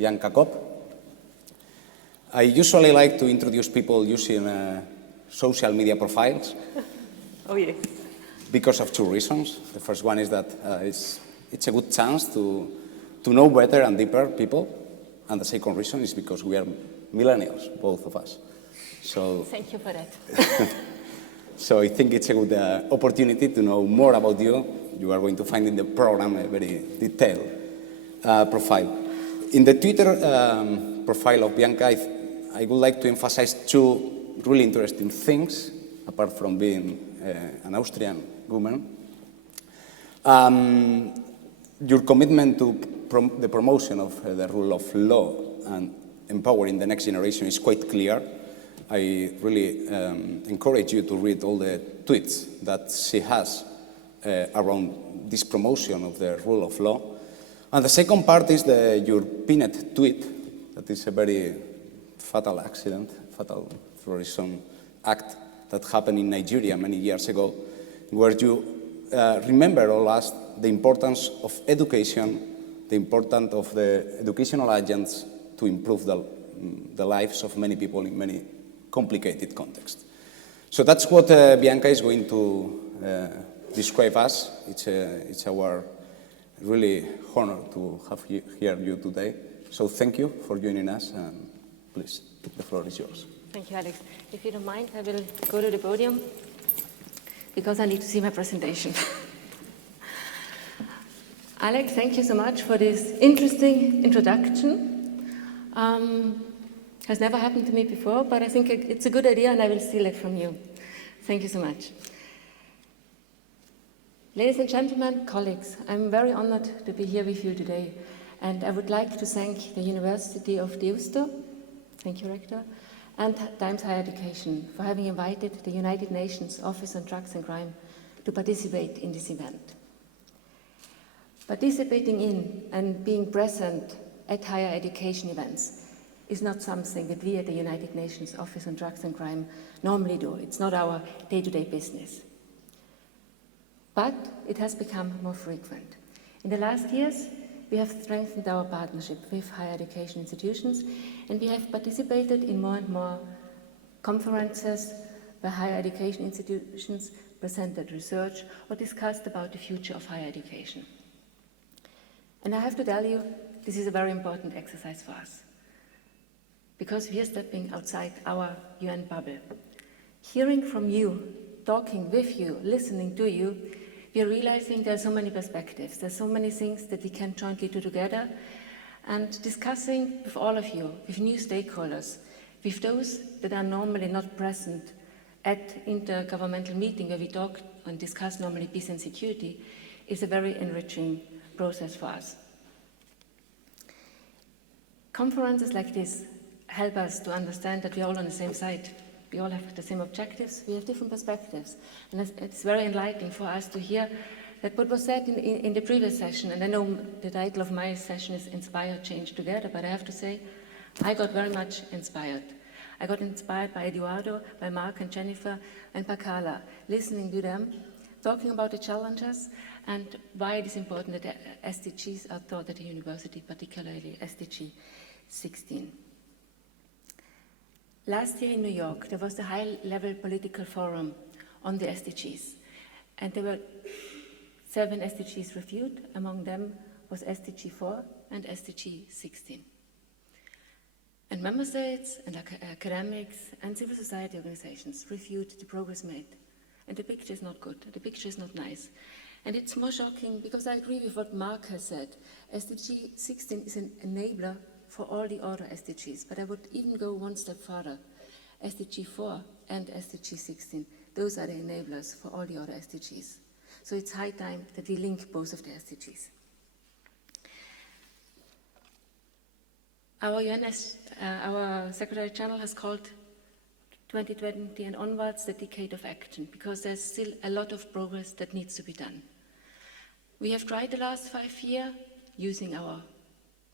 Bianca Kopp. I usually like to introduce people using social media profiles. Oh, yeah. Because of two reasons. The first one is that it's a good chance to know better and deeper people. And the second reason is because we are millennials, both of us. So thank you for that. So I think it's a good opportunity to know more about you. You are going to find in the program a very detailed profile. In the Twitter profile of Bianca, I would like to emphasize two really interesting things, apart from being an Austrian woman. Your commitment to the promotion of the rule of law and empowering the next generation is quite clear. I really encourage you to read all the tweets that she has around this promotion of the rule of law. And the second part is your pinned tweet, that is a very fatal accident, fatal terrorism act that happened in Nigeria many years ago, where you remember all us the importance of education, the importance of the educational agents to improve the lives of many people in many complicated contexts. So that's what Bianca is going to describe us. It's our really honor to have here you today. So thank you for joining us, and please, the floor is yours. Thank you, Alex. If you don't mind, I will go to the podium because I need to see my presentation. Alex, thank you so much for this interesting introduction. Has never happened to me before, but I think it's a good idea and I will steal it from you. Thank you so much. Ladies and gentlemen, colleagues, I'm very honored to be here with you today, and I would like to thank the University of Deusto, thank you, Rector, and Times Higher Education for having invited the United Nations Office on Drugs and Crime to participate in this event. Participating in and being present at higher education events is not something that we at the United Nations Office on Drugs and Crime normally do. It's not our day-to-day business. But it has become more frequent. In the last years, we have strengthened our partnership with higher education institutions, and we have participated in more and more conferences where higher education institutions presented research or discussed about the future of higher education. And I have to tell you, this is a very important exercise for us, because we are stepping outside our UN bubble. Hearing from you, talking with you, listening to you, we are realizing there are so many perspectives, there are so many things that we can jointly do together, and discussing with all of you, with new stakeholders, with those that are normally not present at intergovernmental meeting where we talk and discuss normally peace and security, is a very enriching process for us. Conferences like this help us to understand that we are all on the same side. We all have the same objectives, we have different perspectives. And it's very enlightening for us to hear that what was said in the previous session, and I know the title of my session is Inspire, Change Together, but I have to say, I got very much inspired. I got inspired by Eduardo, by Mark and Jennifer, and by Carla, listening to them, talking about the challenges and why it is important that SDGs are taught at the university, particularly SDG16. Last year in New York, there was the high-level political forum on the SDGs, and there were 7 SDGs reviewed. Among them was SDG 4 and SDG 16. And member states and academics and civil society organizations reviewed the progress made. And the picture is not good, the picture is not nice. And it's more shocking because I agree with what Mark has said. SDG 16 is an enabler for all the other SDGs, but I would even go one step further. SDG 4 and SDG 16, those are the enablers for all the other SDGs. So it's high time that we link both of the SDGs. Our Secretary General has called 2020 and onwards the decade of action, because there's still a lot of progress that needs to be done. We have tried the last 5 years using our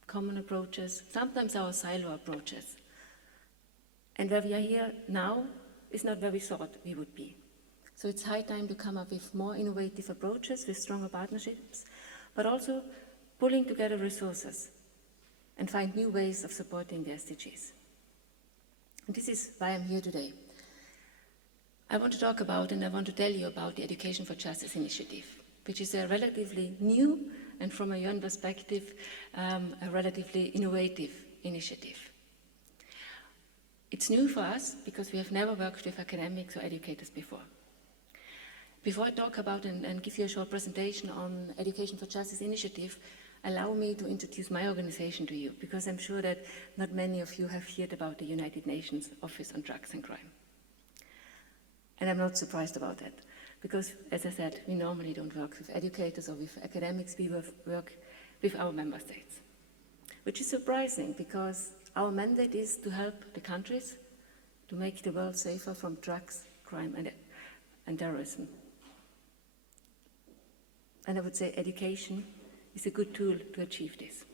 common approaches, sometimes our silo approaches. And where we are here now is not where we thought we would be. So it's high time to come up with more innovative approaches, with stronger partnerships, but also pulling together resources. and find new ways of supporting the SDGs. And this is why I'm here today. I want to talk about and I want to tell you about the Education for Justice initiative, which is a relatively new and from a UN perspective, a relatively innovative initiative. It's new for us because we have never worked with academics or educators before. Before I talk about and give you a short presentation on Education for Justice initiative, allow me to introduce my organization to you, because I'm sure that not many of you have heard about the United Nations Office on Drugs and Crime. And I'm not surprised about that, because, as I said, we normally don't work with educators or with academics, we work with our member states. Which is surprising, because our mandate is to help the countries to make the world safer from drugs, crime, and terrorism. And I would say education is a good tool to achieve this.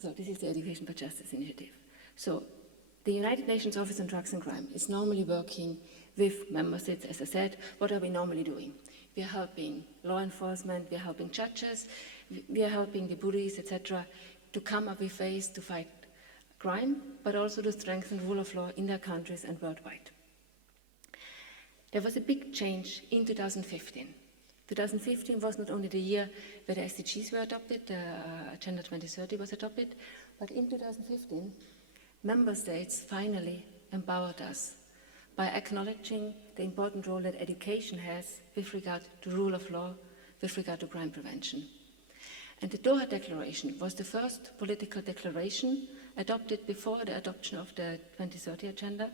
So this is the Education for Justice initiative. So the United Nations Office on Drugs and Crime is normally working with member states. As I said, what are we normally doing? We are helping law enforcement, we are helping judges, we are helping the police, etc., to come up with ways to fight crime, but also to strengthen rule of law in their countries and worldwide. There was a big change in 2015. 2015 was not only the year where the SDGs were adopted, Agenda 2030 was adopted, but in 2015, member states finally empowered us by acknowledging the important role that education has with regard to rule of law, with regard to crime prevention. And the Doha Declaration was the first political declaration adopted before the adoption of the 2030 Agenda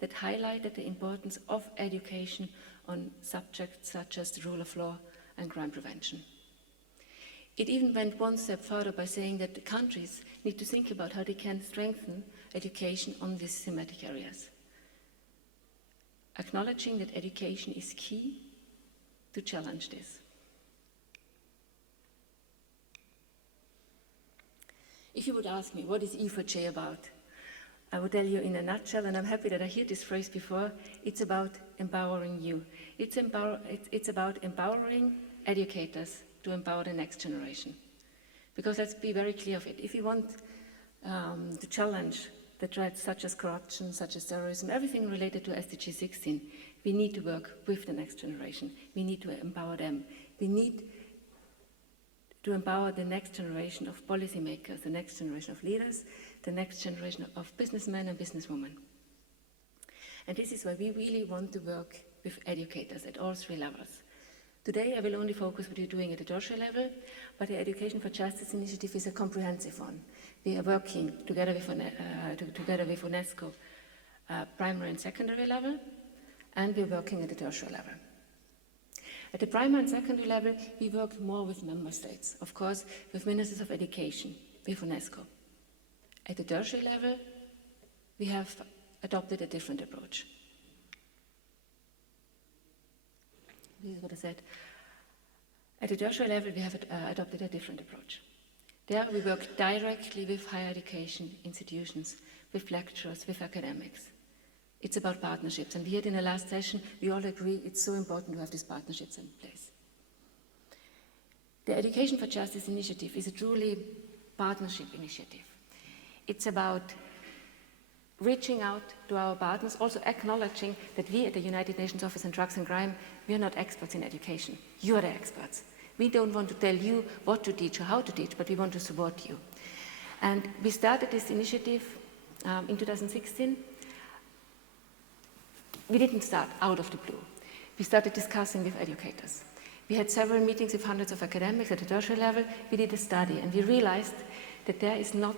that highlighted the importance of education on subjects such as the rule of law and crime prevention. It even went one step further by saying that the countries need to think about how they can strengthen education on these thematic areas, acknowledging that education is key to challenge this. If you would ask me, what is E4J about? I would tell you in a nutshell, and I'm happy that I heard this phrase before, it's about empowering you. It's about empowering educators to empower the next generation. Because let's be very clear of it. If you want to challenge the threats such as corruption, such as terrorism, everything related to SDG16, we need to work with the next generation. We need to empower them. We need to empower the next generation of policymakers, the next generation of leaders, the next generation of businessmen and businesswomen. And this is why we really want to work with educators at all three levels. Today I will only focus what you're doing at the tertiary level, but the Education for Justice initiative is a comprehensive one. We are working together with UNESCO primary and secondary level, and we're working at the tertiary level. At the primary and secondary level, we work more with member states, of course, with ministers of education, with UNESCO. At the tertiary level, we have adopted a different approach. This is what I said. At the tertiary level, we have adopted a different approach. There, we work directly with higher education institutions, with lecturers, with academics. It's about partnerships, and we had in the last session, we all agree it's so important to have these partnerships in place. The Education for Justice initiative is a truly partnership initiative. It's about reaching out to our partners, also acknowledging that we at the United Nations Office on Drugs and Crime, we are not experts in education. You are the experts. We don't want to tell you what to teach or how to teach, but we want to support you. And we started this initiative in 2016. We didn't start out of the blue. We started discussing with educators. We had several meetings with hundreds of academics at the tertiary level. We did a study, and we realized that there is not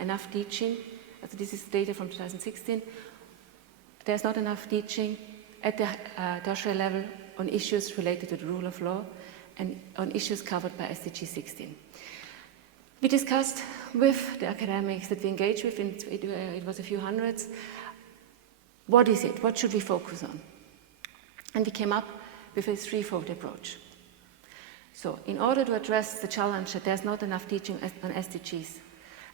enough teaching. So this is data from 2016. There's not enough teaching at the tertiary level on issues related to the rule of law and on issues covered by SDG16. We discussed with the academics that we engaged with, and it was a few hundreds, what is it? What should we focus on? And we came up with a threefold approach. So in order to address the challenge that there's not enough teaching on SDGs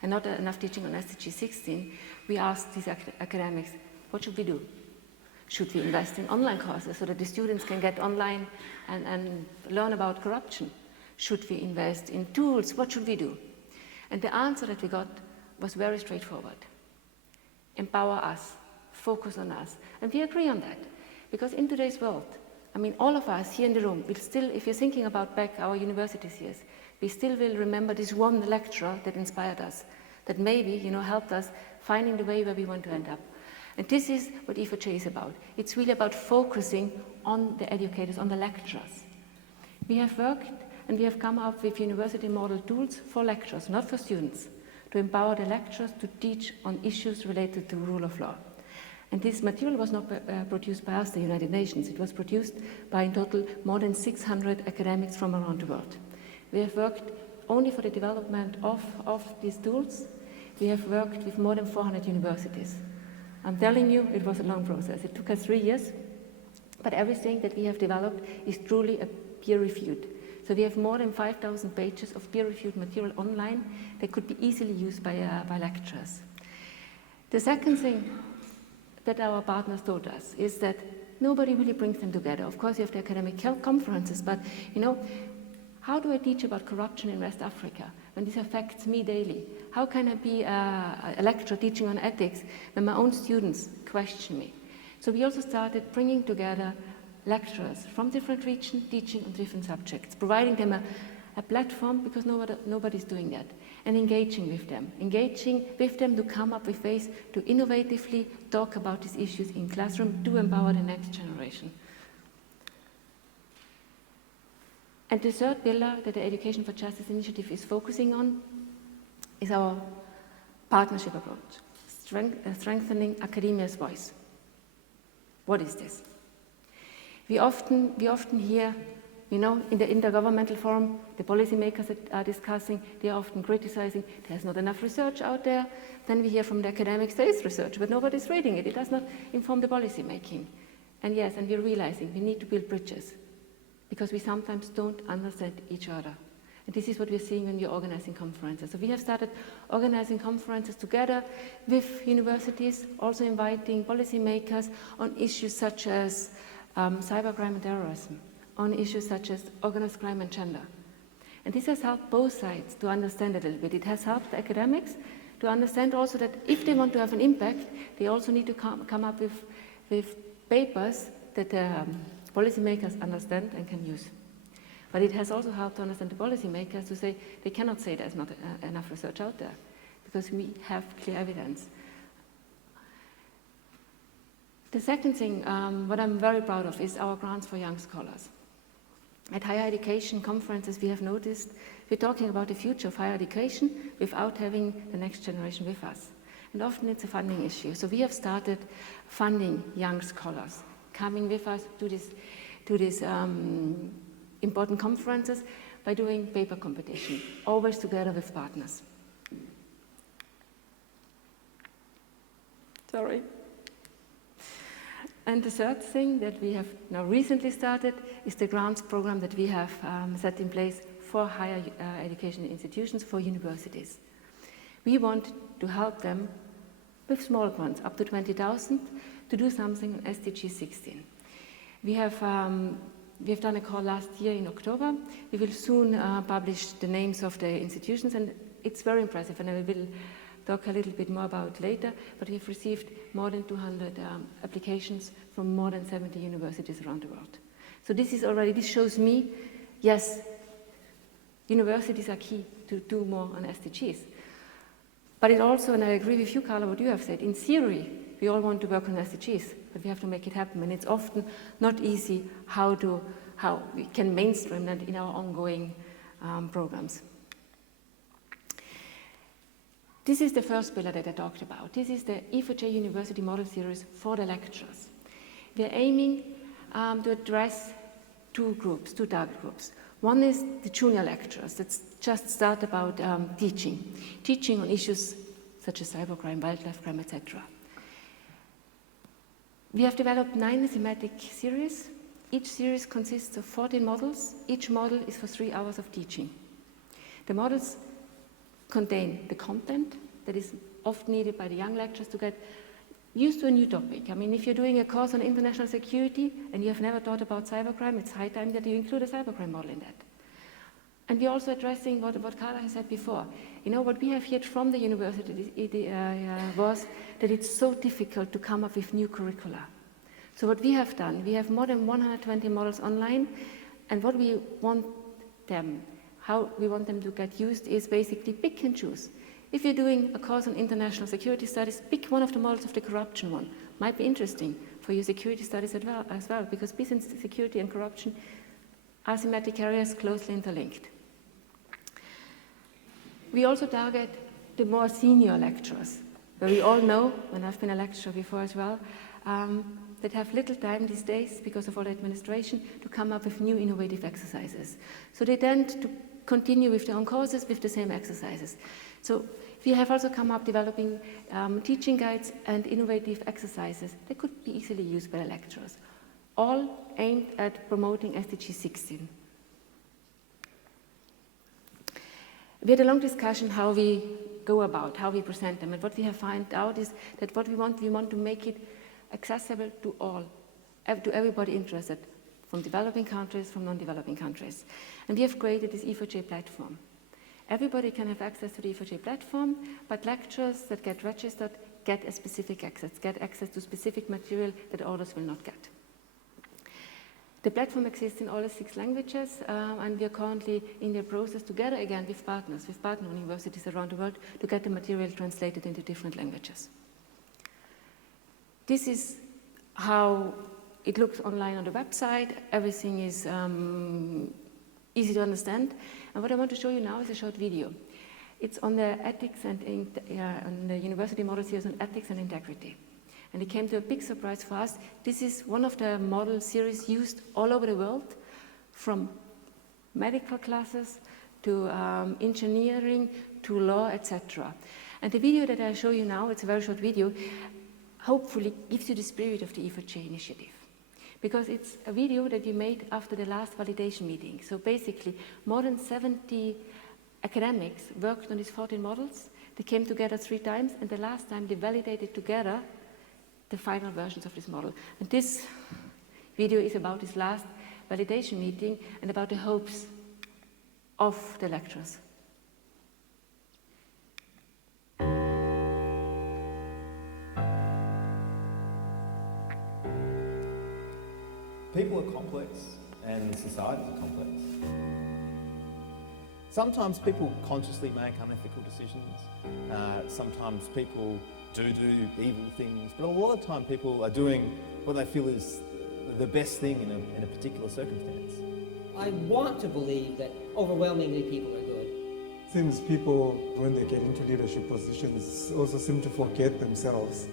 and not enough teaching on SDG16, we asked these academics, what should we do? Should we invest in online courses so that the students can get online and learn about corruption? Should we invest in tools? What should we do? And the answer that we got was very straightforward. Empower us, focus on us. And we agree on that. Because in today's world, I mean, all of us here in the room will still, if you're thinking about back our universities years, we still will remember this one lecturer that inspired us, that maybe, helped us finding the way where we want to end up. And this is what E4J is about. It's really about focusing on the educators, on the lecturers. We have worked and we have come up with university model tools for lecturers, not for students, to empower the lecturers to teach on issues related to rule of law. And this material was not produced by us, the United Nations. It was produced by, in total, more than 600 academics from around the world. We have worked only for the development of these tools. We have worked with more than 400 universities. I'm telling you, it was a long process. It took us 3 years, but everything that we have developed is truly peer-reviewed. So we have more than 5,000 pages of peer-reviewed material online that could be easily used by lecturers. The second thing that our partners told us is that nobody really brings them together. Of course, you have the academic conferences, but how do I teach about corruption in West Africa when this affects me daily? How can I be a lecturer teaching on ethics when my own students question me? So we also started bringing together lecturers from different regions teaching on different subjects, providing them a platform because nobody's doing that, and engaging with them to come up with ways to innovatively talk about these issues in classroom to empower the next generation. And the third pillar that the Education for Justice initiative is focusing on is our partnership approach, strengthening academia's voice. What is this? We often hear, in the intergovernmental forum, the policymakers that are discussing, they are often criticizing, there's not enough research out there. Then we hear from the academics, there is research, but nobody's reading it. It does not inform the policy making. And yes, and we're realizing we need to build bridges because we sometimes don't understand each other. And this is what we're seeing when we're organizing conferences. So we have started organizing conferences together with universities, also inviting policymakers on issues such as cybercrime and terrorism, on issues such as organized crime and gender. And this has helped both sides to understand a little bit. It has helped the academics to understand also that if they want to have an impact, they also need to come up with papers that policymakers understand and can use. But it has also helped to understand the policymakers to say they cannot say there's not enough research out there because we have clear evidence. The second thing, what I'm very proud of, is our grants for young scholars. At higher education conferences, we have noticed we're talking about the future of higher education without having the next generation with us. And often it's a funding issue. So we have started funding young scholars, coming with us to these important conferences by doing paper competition, always together with partners. Sorry. And the third thing that we have now recently started is the grants program that we have set in place for higher education institutions, for universities. We want to help them with small grants, up to 20,000, to do something on SDG16. We have done a call last year in October. We will soon publish the names of the institutions, and it's very impressive, and I will talk a little bit more about later, but we've received more than 200 applications from more than 70 universities around the world. So this shows me, yes, universities are key to do more on SDGs. But it also, and I agree with you, Carla, what you have said, in theory, we all want to work on SDGs, but we have to make it happen, and it's often not easy how we can mainstream that in our ongoing programs. This is the first pillar that I talked about. This is the E4J University Model Series for the lecturers. We are aiming to address two target groups. One is the junior lecturers that just start about teaching on issues such as cybercrime, wildlife crime, etc. We have developed 9 thematic series. Each series consists of 14 models. Each model is for 3 hours of teaching. The models contain the content that is often needed by the young lecturers to get used to a new topic. I mean, if you're doing a course on international security and you have never thought about cybercrime, it's high time that you include a cybercrime model in that. And we're also addressing what Carla has said before. You know, what we have heard from the university was that it's so difficult to come up with new curricula. So what we have done, we have more than 120 models online, and what we want them, how we want them to get used is basically pick and choose. If you're doing a course on international security studies, pick one of the models of the corruption one. Might be interesting for your security studies as well, because peace and security and corruption are thematic areas closely interlinked. We also target the more senior lecturers, where we all know, and I've been a lecturer before as well, that have little time these days because of all the administration to come up with new innovative exercises. So they tend to continue with their own courses with the same exercises. So we have also come up developing teaching guides and innovative exercises that could be easily used by the lecturers, all aimed at promoting SDG16. We had a long discussion how we go about, how we present them, and what we have found out is that what we want to make it accessible to all, to everybody interested, from developing countries, from non-developing countries. And we have created this E4J platform. Everybody can have access to the E4J platform, but lecturers that get registered get a specific access, get access to specific material that others will not get. The platform exists in all the 6 languages, and we are currently in the process, together again with partner universities around the world, to get the material translated into different languages. This is how it looks online on the website. Everything is easy to understand. And what I want to show you now is a short video. It's on the ethics and on the university model series on ethics and integrity. And it came to a big surprise for us. This is one of the model series used all over the world, from medical classes to engineering to law, etc. And the video that I show you now, it's a very short video, hopefully gives you the spirit of the E4J initiative. Because it's a video that we made after the last validation meeting. So basically, more than 70 academics worked on these 14 models. They came together 3 times, and the last time they validated together the final versions of this model. And this video is about this last validation meeting and about the hopes of the lecturers. People are complex and societies are complex. Sometimes people consciously make unethical decisions. Sometimes people do evil things, but a lot of time people are doing what they feel is the best thing in a particular circumstance. I want to believe that overwhelmingly people are good. Seems people, when they get into leadership positions, also seem to forget themselves.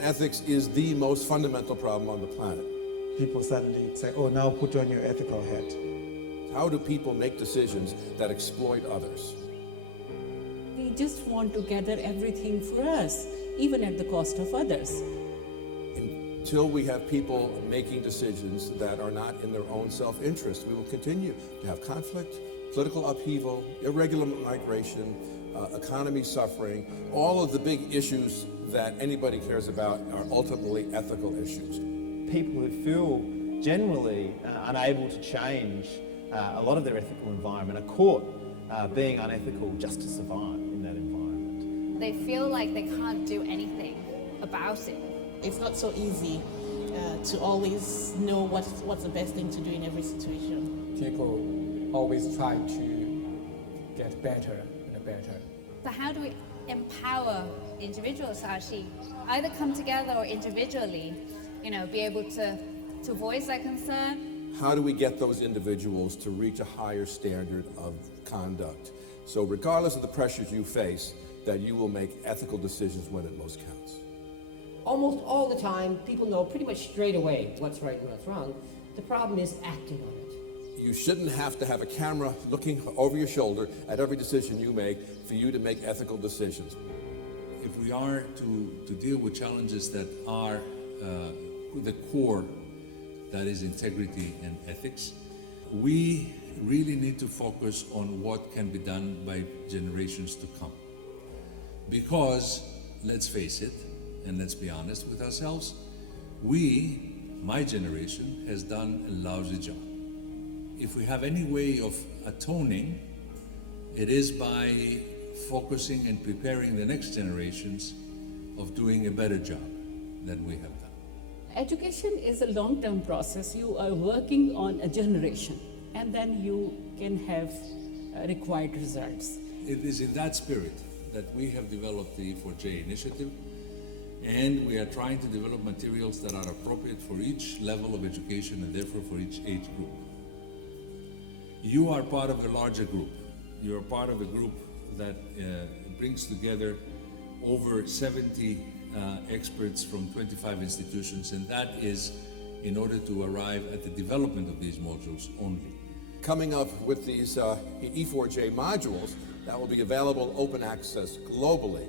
Ethics is the most fundamental problem on the planet. People suddenly say, oh, now put on your ethical hat. How do people make decisions that exploit others? We just want to gather everything for us, even at the cost of others. Until we have people making decisions that are not in their own self-interest, we will continue to have conflict, political upheaval, irregular migration, economy suffering. All of the big issues that anybody cares about are ultimately ethical issues. People who feel generally unable to change a lot of their ethical environment are caught being unethical just to survive in that environment. They feel like they can't do anything about it. It's not so easy to always know what's the best thing to do in every situation. People always try to get better and better. So how do we empower individuals to actually either come together or individually, be able to voice their concern? How do we get those individuals to reach a higher standard of conduct? So regardless of the pressures you face, that you will make ethical decisions when it most counts. Almost all the time, people know pretty much straight away what's right and what's wrong. The problem is acting on it. You shouldn't have to have a camera looking over your shoulder at every decision you make for you to make ethical decisions. If we are to deal with challenges that are the core, that is integrity and ethics, we really need to focus on what can be done by generations to come. Because, let's face it, and let's be honest with ourselves, we, my generation, has done a lousy job. If we have any way of atoning, it is by focusing and preparing the next generations of doing a better job than we have done. Education is a long-term process. You are working on a generation, and then you can have required results. It is in that spirit that we have developed the E4J initiative, and we are trying to develop materials that are appropriate for each level of education and therefore for each age group. You are part of a larger group. You are part of a group that brings together over 70 experts from 25 institutions, and that is in order to arrive at the development of these modules only. Coming up with these E4J modules that will be available open access globally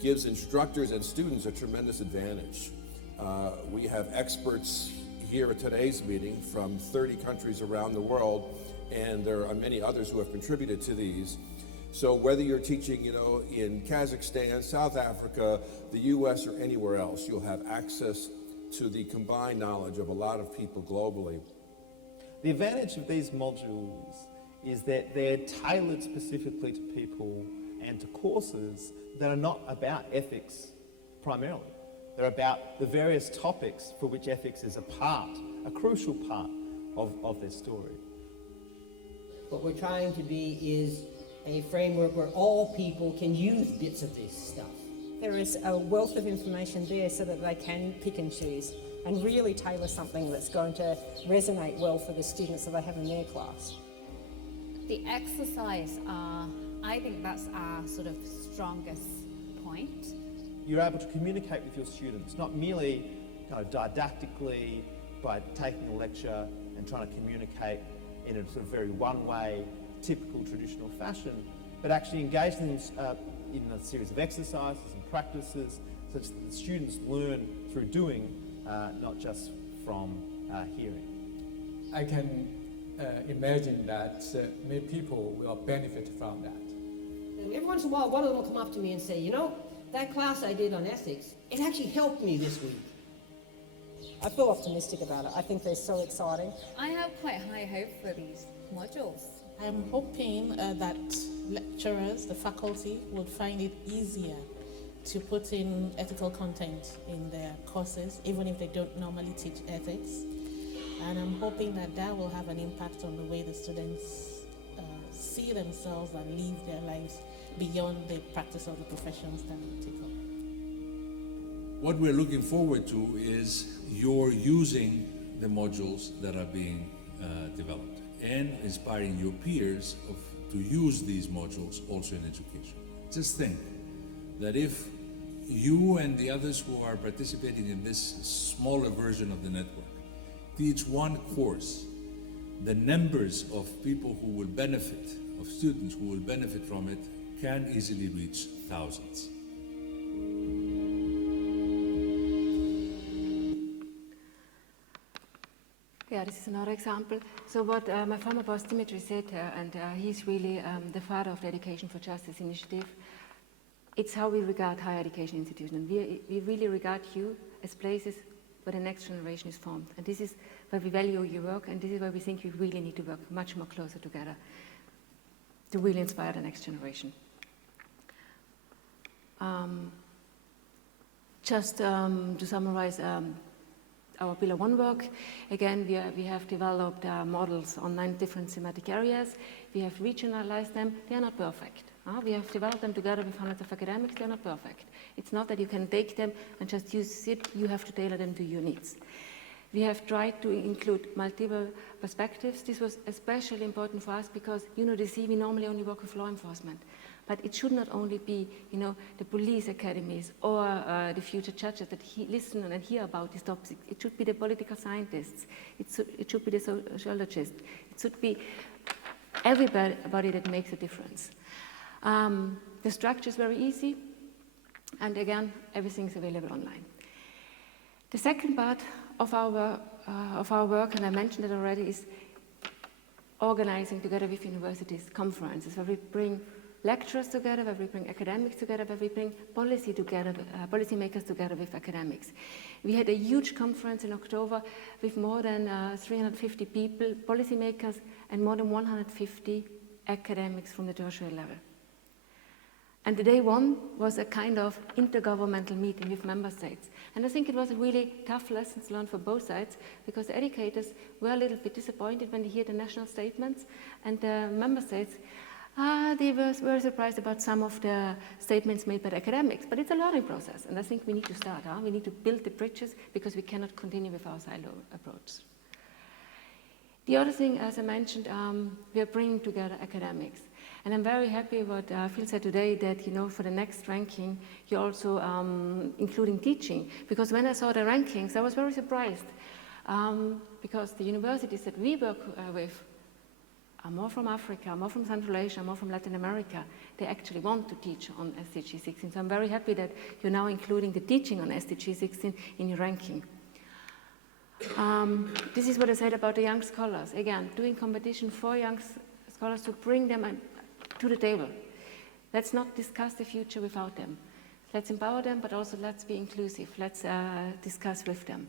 gives instructors and students a tremendous advantage. We have experts here at today's meeting from 30 countries around the world, and there are many others who have contributed to these. So whether you're teaching, in Kazakhstan, South Africa, the US, or anywhere else, you'll have access to the combined knowledge of a lot of people globally. The advantage of these modules is that they're tailored specifically to people and to courses that are not about ethics primarily. They're about the various topics for which ethics is a crucial part of their story. What we're trying to be is a framework where all people can use bits of this stuff. There is a wealth of information there so that they can pick and choose and really tailor something that's going to resonate well for the students that they have in their class. The exercise, I think that's our sort of strongest point. You're able to communicate with your students, not merely kind of didactically by taking a lecture and trying to communicate in a sort of very one-way, typical traditional fashion, but actually engage them in a series of exercises and practices such that the students learn through doing, not just from hearing. I can imagine that many people will benefit from that. And every once in a while, one of them will come up to me and say, that class I did on ethics, it actually helped me this week. I feel optimistic about it. I think they're so exciting. I have quite high hope for these modules. I'm hoping that lecturers, the faculty, would find it easier to put in ethical content in their courses, even if they don't normally teach ethics. And I'm hoping that that will have an impact on the way the students see themselves and live their lives beyond the practice of the professions that they take up. What we're looking forward to is your using the modules that are being developed and inspiring your peers to use these modules also in education. Just think that if you and the others who are participating in this smaller version of the network teach one course, the numbers of people who will benefit, of students who will benefit from it, can easily reach thousands. Yeah, this is another example. So what my former boss Dimitri said, and he's really the father of the Education for Justice initiative, it's how we regard higher education institutions. We really regard you as places where the next generation is formed. And this is where we value your work, and this is where we think we really need to work much more closer together to really inspire the next generation. Just to summarize our Pillar 1 work, again, we have developed models on 9 different thematic areas. We have regionalized them. They are not perfect. We have developed them together with hundreds of academics. They are not perfect. It's not that you can take them and just use it. You have to tailor them to your needs. We have tried to include multiple perspectives. This was especially important for us because UNODC, we normally only work with law enforcement. But it should not only be, the police academies or the future judges that listen and hear about these topics. It should be the political scientists. It should be the sociologists. It should be everybody that makes a difference. The structure is very easy, and again, everything is available online. The second part of our work, and I mentioned it already, is organizing together with universities conferences where we bring lecturers together, where we bring academics together, where we bring policymakers together with academics. We had a huge conference in October with more than 350 people, policymakers, and more than 150 academics from the tertiary level. And the day one was a kind of intergovernmental meeting with member states. And I think it was a really tough lessons learned for both sides, because the educators were a little bit disappointed when they hear the national statements, and the member states, they were surprised about some of the statements made by the academics. But it's a learning process, and I think we need to start. We need to build the bridges, because we cannot continue with our silo approach. The other thing, as I mentioned, we are bringing together academics. And I'm very happy what Phil said today, that, you know, for the next ranking, you're also including teaching. Because when I saw the rankings, I was very surprised. Because the universities that we work with are more from Africa, more from Central Asia, more from Latin America. They actually want to teach on SDG16. So I'm very happy that you're now including the teaching on SDG16 in your ranking. This is what I said about the young scholars. Again, doing competition for young scholars to bring them to the table. Let's not discuss the future without them. Let's empower them, but also let's be inclusive. Let's discuss with them.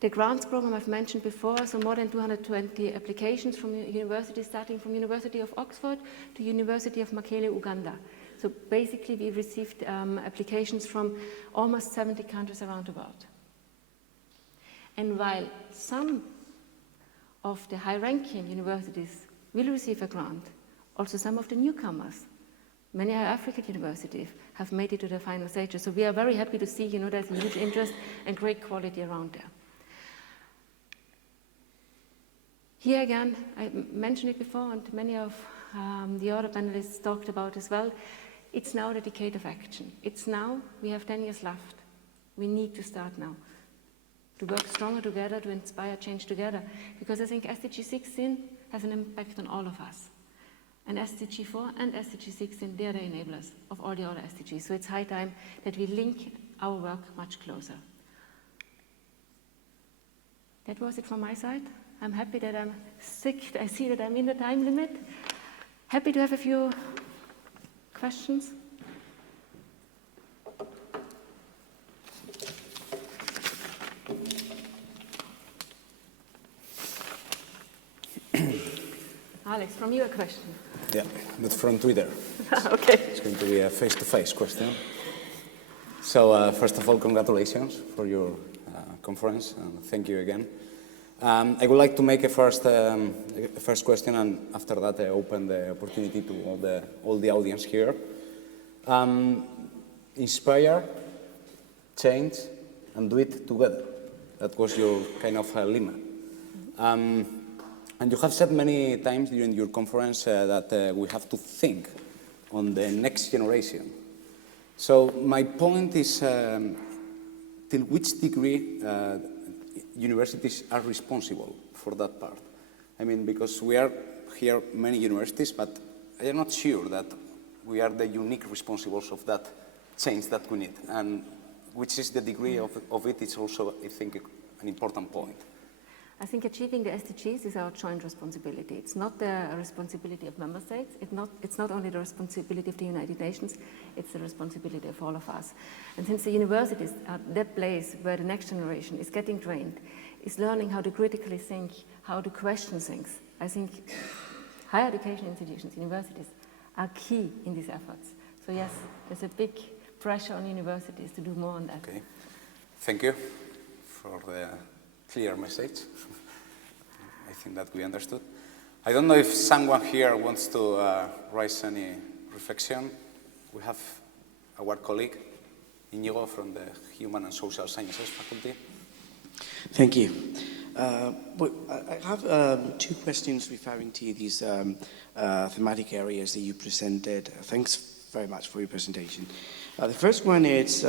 The grants program I've mentioned before, so more than 220 applications from universities, starting from University of Oxford to University of Makele, Uganda. So basically we received applications from almost 70 countries around the world. And while some of the high-ranking universities will receive a grant, also some of the newcomers, many African universities, have made it to the final stages. So we are very happy to see, you know, there's a huge interest and great quality around there. Here again, I mentioned it before, and many of the other panelists talked about as well, it's now the decade of action. It's now, we have 10 years left. We need to start now, to work stronger together, to inspire change together, because I think SDG16 has an impact on all of us. And SDG4 and SDG16, they are the enablers of all the other SDGs. So it's high time that we link our work much closer. That was it from my side. I'm happy that I'm sick. I see that I'm in the time limit. Happy to have a few questions. Alex, from you a question. Yeah, but from Twitter. Okay. It's going to be a face-to-face question. So first of all, congratulations for your conference, and thank you again. I would like to make a first question, and after that I open the opportunity to all the audience here. Inspire, change, and do it together. That was your kind of lemma. And you have said many times during your conference that we have to think on the next generation. So my point is, till which degree universities are responsible for that part? I mean, because we are here many universities, but I am not sure that we are the unique responsibles of that change that we need. And which is the degree of it is also, I think, an important point. I think achieving the SDGs is our joint responsibility. It's not the responsibility of member states. It's not only the responsibility of the United Nations, it's the responsibility of all of us. And since the universities are the place where the next generation is getting trained, is learning how to critically think, how to question things, I think higher education institutions, universities, are key in these efforts. So yes, there's a big pressure on universities to do more on that. Okay, thank you for the clear message. I think that we understood. I don't know if someone here wants to raise any reflection. We have our colleague, Inigo, from the Human and Social Sciences faculty. Thank you. I have two questions referring to these thematic areas that you presented. Thanks very much for your presentation. The first one is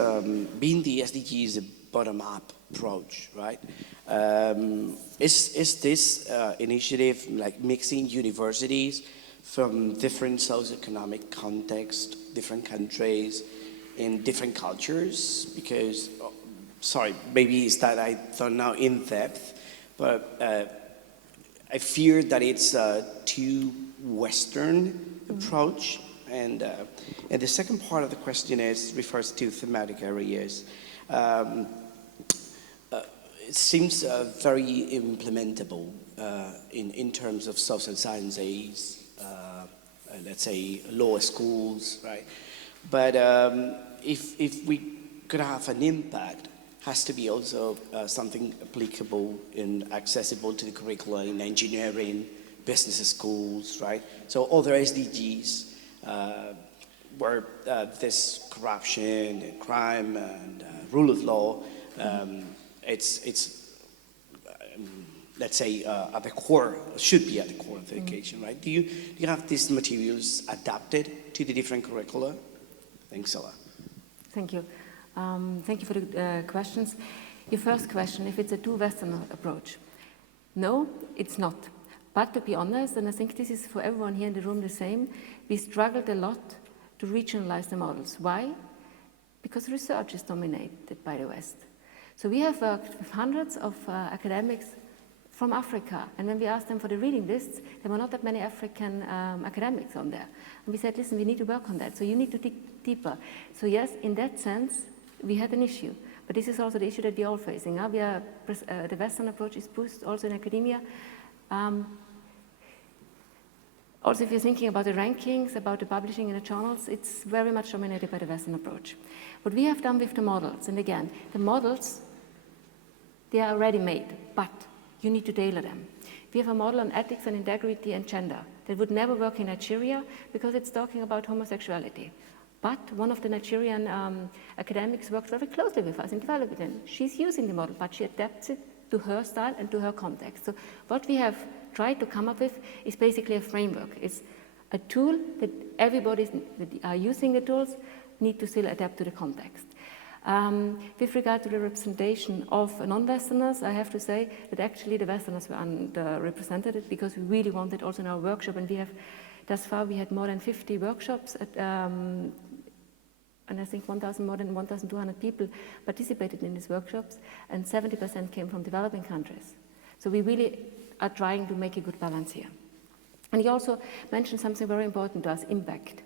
being the SDGs a bottom-up approach, right? Is this initiative like mixing universities from different socioeconomic contexts, different countries, in different cultures? Because, sorry, maybe it's that I don't know in depth, but I fear that it's too Western approach. And the second part of the question refers to thematic areas. It seems very implementable in terms of social sciences, let's say law schools, right? But if we could have an impact, has to be also something applicable and accessible to the curricula in engineering, business schools, right? So other SDGs where this corruption and crime and rule of law, let's say at the core, should be at the core of the education, right? Do you have these materials adapted to the different curricula? Thanks a lot. Thank you. Thank you for the questions. Your first question, if it's a too Western approach. No, it's not. But to be honest, and I think this is for everyone here in the room the same, we struggled a lot to regionalize the models. Why? Because research is dominated by the West. So we have worked with hundreds of academics from Africa, and when we asked them for the reading lists, there were not that many African academics on there. And we said, listen, we need to work on that, so you need to dig deeper. So yes, in that sense, we had an issue. But this is also the issue that we're all facing. The Western approach is pushed also in academia. Also, if you're thinking about the rankings, about the publishing in the journals, it's very much dominated by the Western approach. What we have done with the models, and again, the models, they are already made, but you need to tailor them. We have a model on ethics and integrity and gender that would never work in Nigeria because it's talking about homosexuality. But one of the Nigerian academics works very closely with us in developing it. She's using the model, but she adapts it to her style and to her context. So what we have tried to come up with is basically a framework. It's a tool that everybody that are using the tools need to still adapt to the context. With regard to the representation of non-Westerners, I have to say that actually the Westerners were underrepresented because we really wanted also in our workshop, and we have, thus far we had more than 50 workshops, and I think more than 1,200 people participated in these workshops, and 70% came from developing countries. So we really are trying to make a good balance here. And you also mentioned something very important to us, impact.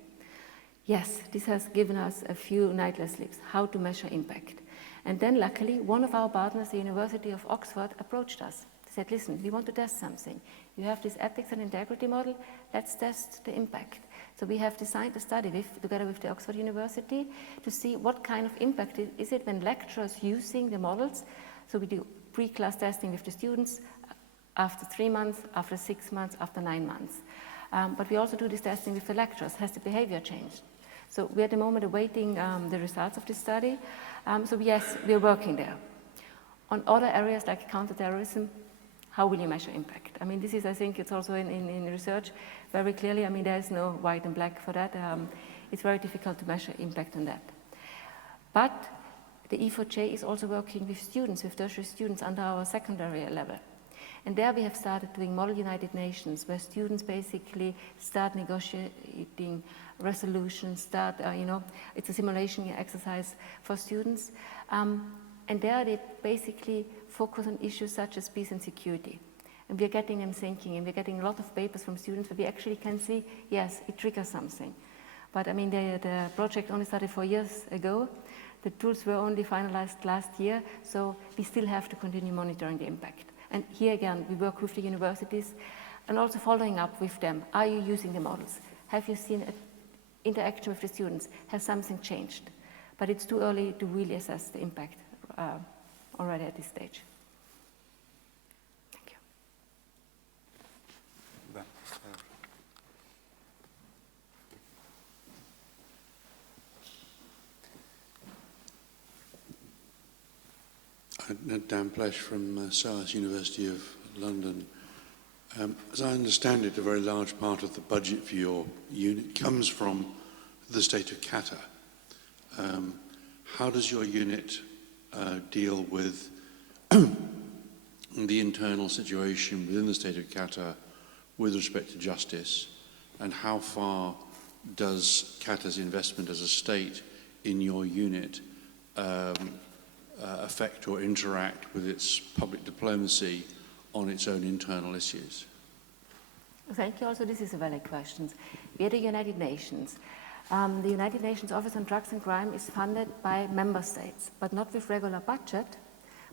Yes, this has given us a few nightless sleeps, how to measure impact. And then luckily, one of our partners, the University of Oxford, approached us. They said, listen, we want to test something. You have this ethics and integrity model, let's test the impact. So we have designed a study together with the Oxford University to see what kind of impact is it when lecturers using the models. So we do pre-class testing with the students after 3 months, after 6 months, after 9 months. But we also do this testing with the lecturers. Has the behavior changed? So we're at the moment awaiting the results of this study. So yes, we're working there. On other areas like counter-terrorism, how will you measure impact? I mean, this is, I think, it's also in research very clearly. I mean, there is no white and black for that. It's very difficult to measure impact on that. But the E4J is also working with students, with tertiary students under our secondary level. And there we have started doing Model United Nations, where students basically start negotiating resolutions, it's a simulation exercise for students. And there they basically focus on issues such as peace and security. And we're getting them thinking, and we're getting a lot of papers from students where we actually can see, yes, it triggers something. But I mean, the project only started 4 years ago. The tools were only finalized last year, so we still have to continue monitoring the impact. And here again, we work with the universities and also following up with them. Are you using the models? Have you seen interaction with the students? Has something changed? But it's too early to really assess the impact already at this stage. Thank you. Dan Plesh from SOAS, University of London. As I understand it, a very large part of the budget for your unit comes from the state of Qatar. How does your unit deal with the internal situation within the state of Qatar with respect to justice, and how far does Qatar's investment as a state in your unit affect or interact with its public diplomacy on its own internal issues? Thank you. Also, this is a valid question. We are the United Nations. The United Nations Office on Drugs and Crime is funded by member states, but not with regular budget,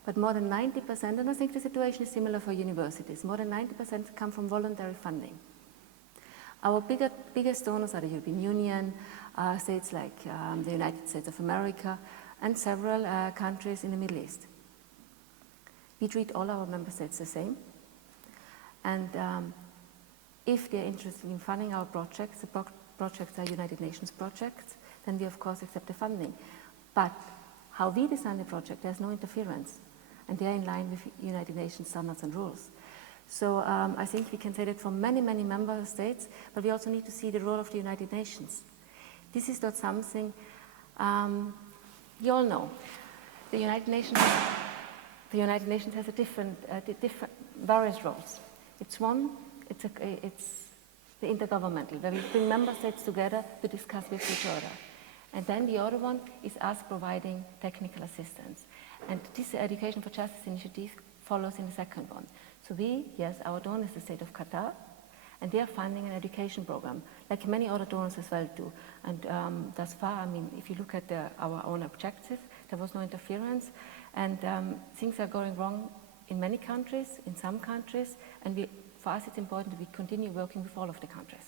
but more than 90%, and I think the situation is similar for universities, more than 90% come from voluntary funding. Our biggest donors are the European Union, states like the United States of America, and several countries in the Middle East. We treat all our member states the same, and if they're interested in funding our projects, the projects are United Nations projects, then we of course accept the funding. But how we design the project, there's no interference, and they're in line with United Nations standards and rules. So I think we can say that for many, many member states, but we also need to see the role of the United Nations. This is not something, you all know, the United Nations has a different various roles. It's the intergovernmental, where we bring member states together to discuss with each other. And then the other one is us providing technical assistance. And this Education for Justice initiative follows in the second one. So yes, our donor is the state of Qatar, and they are funding an education program, like many other donors as well do. And thus far, I mean, if you look at our own objective, there was no interference, and things are going wrong in many countries, in some countries, and for us it's important that we continue working with all of the countries.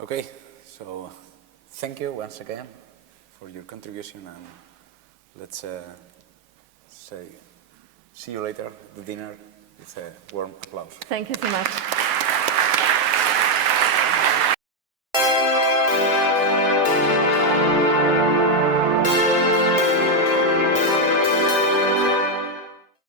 Okay, so thank you once again for your contribution, and let's say see you later at the dinner with a warm applause. Thank you so much.